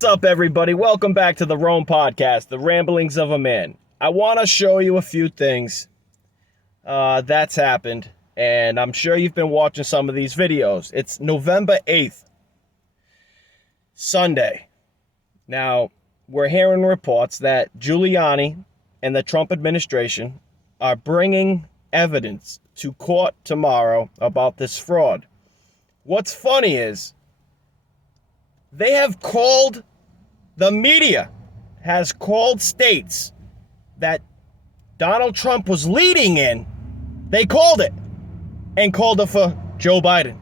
What's up, everybody? Welcome back to the R.O.A.M podcast, the ramblings of a man. I want to show you a few things that's happened, and I'm sure you've been watching some of these videos. It's November 8th, Sunday. Now, we're hearing reports that Giuliani and the Trump administration are bringing evidence to court tomorrow about this fraud. What's funny is they have called, the media has called states that Donald Trump was leading in. They called it and called it for Joe Biden.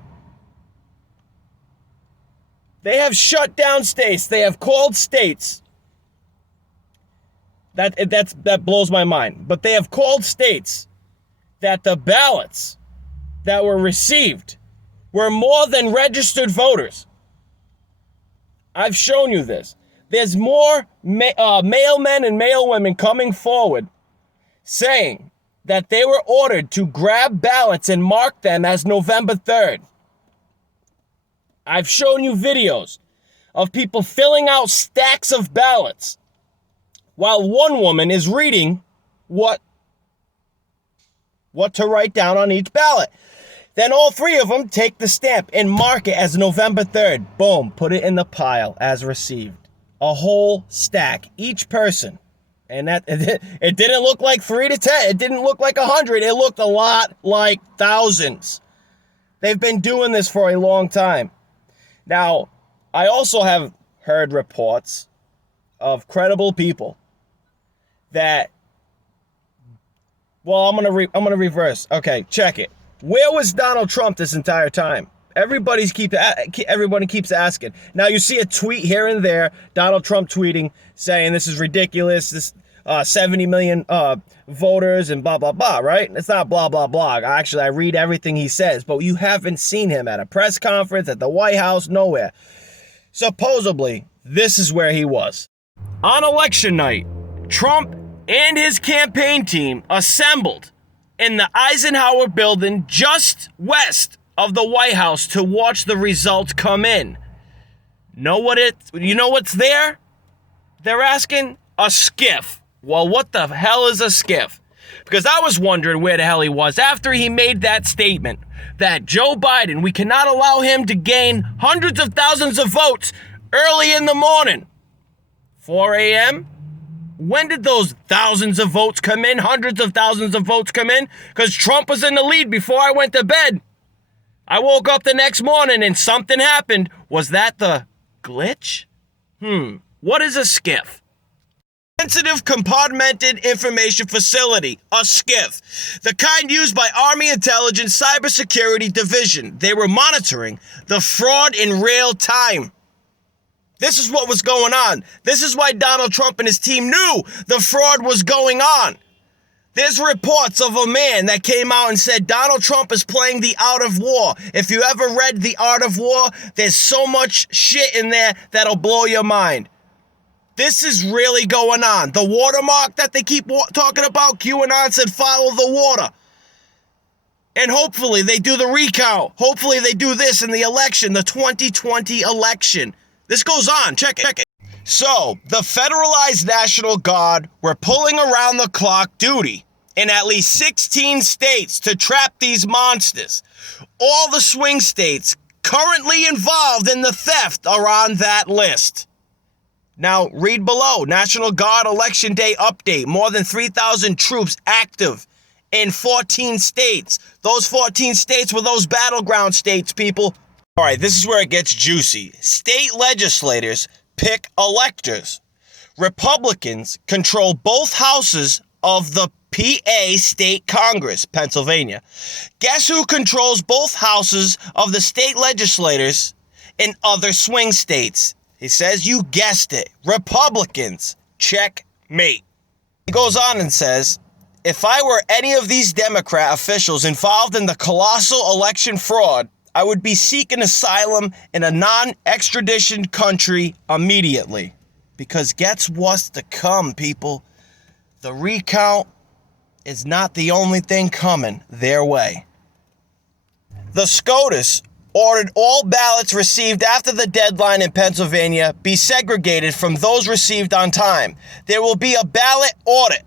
They have shut down states. They have called states. That blows my mind. But they have called states that the ballots that were received were more than registered voters. I've shown you this. There's more male men and male women coming forward saying that they were ordered to grab ballots and mark them as November 3rd. I've shown you videos of people filling out stacks of ballots while one woman is reading what to write down on each ballot. Then all three of them take the stamp and mark it as November 3rd. Boom, put it in the pile as received. A whole stack, each person. And that it didn't look like 3 to 10. It didn't look like 100. It looked a lot like thousands. They've been doing this for a long time. Now, I also have heard reports of credible people that, well, I'm gonna reverse. Okay, check it. Where was Donald Trump this entire time? Everybody keeps asking. Now you see a tweet here and there, Donald Trump tweeting, saying this is ridiculous, this 70 million voters and blah, blah, blah, right? It's not blah, blah, blah. Actually, I read everything he says, but you haven't seen him at a press conference, at the White House, nowhere. Supposedly, this is where he was. On election night, Trump and his campaign team assembled in the Eisenhower building just west of the White House to watch the results come in. You know what's there? They're asking a skiff. Well, what the hell is a skiff? Because I was wondering where the hell he was after he made that statement that Joe Biden, we cannot allow him to gain hundreds of thousands of votes early in the morning. 4 a.m.? When did those thousands of votes come in? Hundreds of thousands of votes come in? Because Trump was in the lead before I went to bed. I woke up the next morning and something happened. Was that the glitch? What is a skiff? Sensitive Compartmented Information Facility, a SCIF, the kind used by Army Intelligence Cybersecurity Division. They were monitoring the fraud in real time. This is what was going on. This is why Donald Trump and his team knew the fraud was going on. There's reports of a man that came out and said Donald Trump is playing the Art of War. If you ever read The Art of War, there's so much shit in there that'll blow your mind. This is really going on. The watermark that they keep talking about, QAnon said follow the water. And hopefully they do the recount. Hopefully they do this in the election, the 2020 election. This goes on. Check it. So, the Federalized National Guard were pulling around the clock duty in at least 16 states to trap these monsters. All the swing states currently involved in the theft are on that list. Now, read below. National Guard Election Day update. More than 3,000 troops active in 14 states. Those 14 states were those battleground states, people. All right, this is where it gets juicy. State legislators pick electors. Republicans control both houses of the PA State Congress, Pennsylvania. Guess who controls both houses of the state legislators in other swing states? He says, you guessed it, Republicans. Checkmate. He goes on and says, if I were any of these Democrat officials involved in the colossal election fraud, I would be seeking asylum in a non-extradition country immediately. Because guess what's to come, people? The recount is not the only thing coming their way. The SCOTUS ordered all ballots received after the deadline in Pennsylvania be segregated from those received on time. There will be a ballot audit.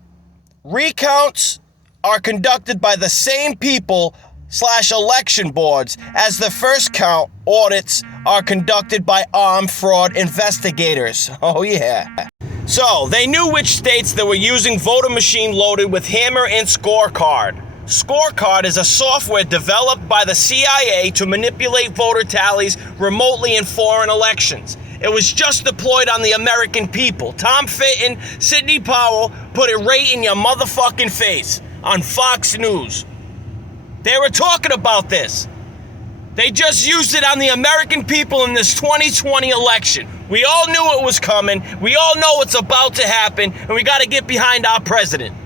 Recounts are conducted by the same people/election boards as the first count. Audits are conducted by armed fraud investigators. Oh yeah. So, they knew which states that were using voter machine loaded with hammer and scorecard. Scorecard is a software developed by the CIA to manipulate voter tallies remotely in foreign elections. It was just deployed on the American people. Tom Fitton, Sidney Powell put it right in your motherfucking face on Fox News. They were talking about this. They just used it on the American people in this 2020 election. We all knew it was coming. We all know it's about to happen, and we got to get behind our president.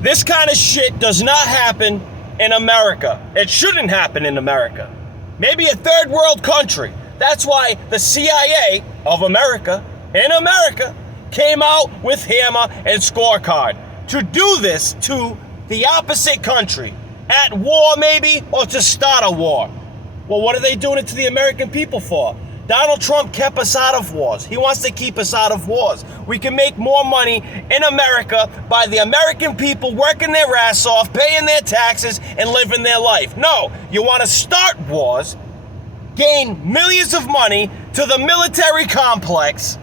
This kind of shit does not happen in America. It shouldn't happen in America. Maybe a third world country. That's why the CIA of America, in America, came out with hammer and scorecard to do this to the opposite country. At war, maybe, or to start a war. Well, what are they doing it to the American people for? Donald Trump kept us out of wars. He wants to keep us out of wars. We can make more money in America by the American people working their ass off, paying their taxes, and living their life. No, you want to start wars, gain millions of money to the military complex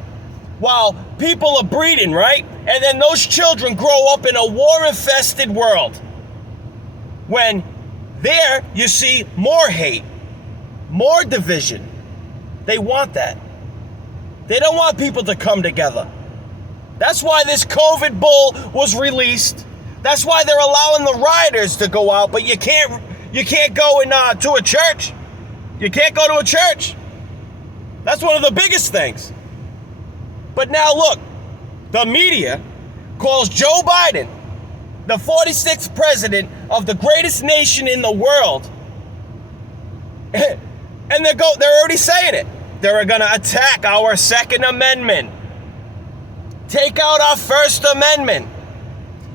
while people are breeding, right? And then those children grow up in a war-infested world. When there you see more hate, more division. They want that. They don't want people to come together. That's why this COVID bull was released. That's why they're allowing the rioters to go out, but you can't go to a church. You can't go to a church. That's one of the biggest things. But now look, the media calls Joe Biden the 46th president of the greatest nation in the world. And they're already saying it. They're going to attack our Second Amendment. Take out our First Amendment.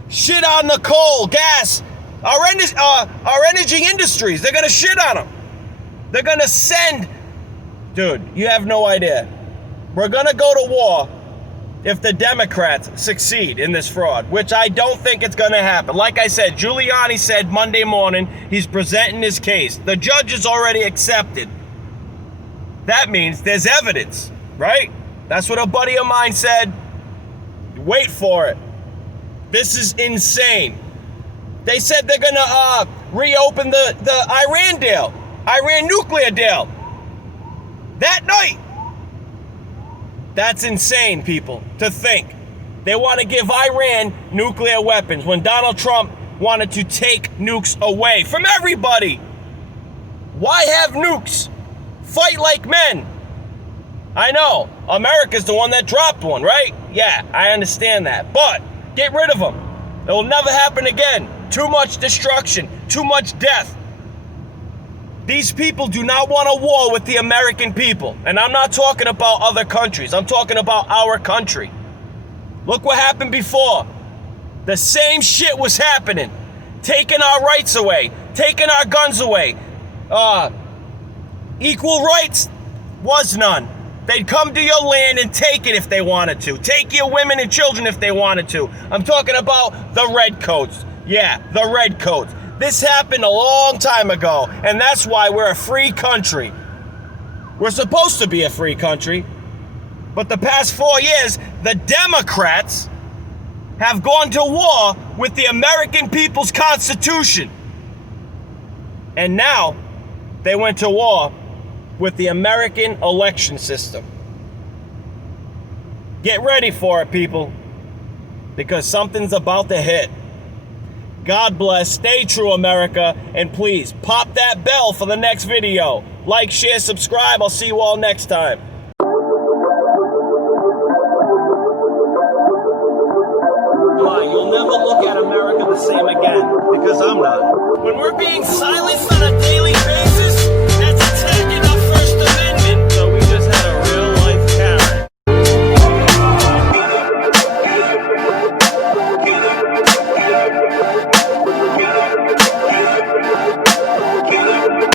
Shit on the coal, gas, our energy industries. They're going to shit on them. They're going to send... Dude, you have no idea. We're going to go to war if the Democrats succeed in this fraud, which I don't think it's going to happen. Like I said, Giuliani said Monday morning he's presenting his case. The judge has already accepted. That means there's evidence, right? That's what a buddy of mine said. Wait for it. This is insane. They said they're going to reopen the Iran deal, Iran nuclear deal, that night. That's insane, people, to think. They want to give Iran nuclear weapons when Donald Trump wanted to take nukes away from everybody. Why have nukes? Fight like men. I know, America's the one that dropped one, right? Yeah, I understand that. But get rid of them. It will never happen again. Too much destruction, too much death. These people do not want a war with the American people. And I'm not talking about other countries. I'm talking about our country. Look what happened before. The same shit was happening. Taking our rights away. Taking our guns away. Equal rights was none. They'd come to your land and take it if they wanted to. Take your women and children if they wanted to. I'm talking about the redcoats. Yeah, the redcoats. This happened a long time ago, and that's why we're a free country. We're supposed to be a free country, but the past 4 years, the Democrats have gone to war with the American people's Constitution. And now, they went to war with the American election system. Get ready for it, people, because something's about to hit. God bless, stay true, America, and please pop that bell for the next video. Like, share, subscribe. I'll see you all next time. You'll never look at America the same again, because I'm not. When we're being silenced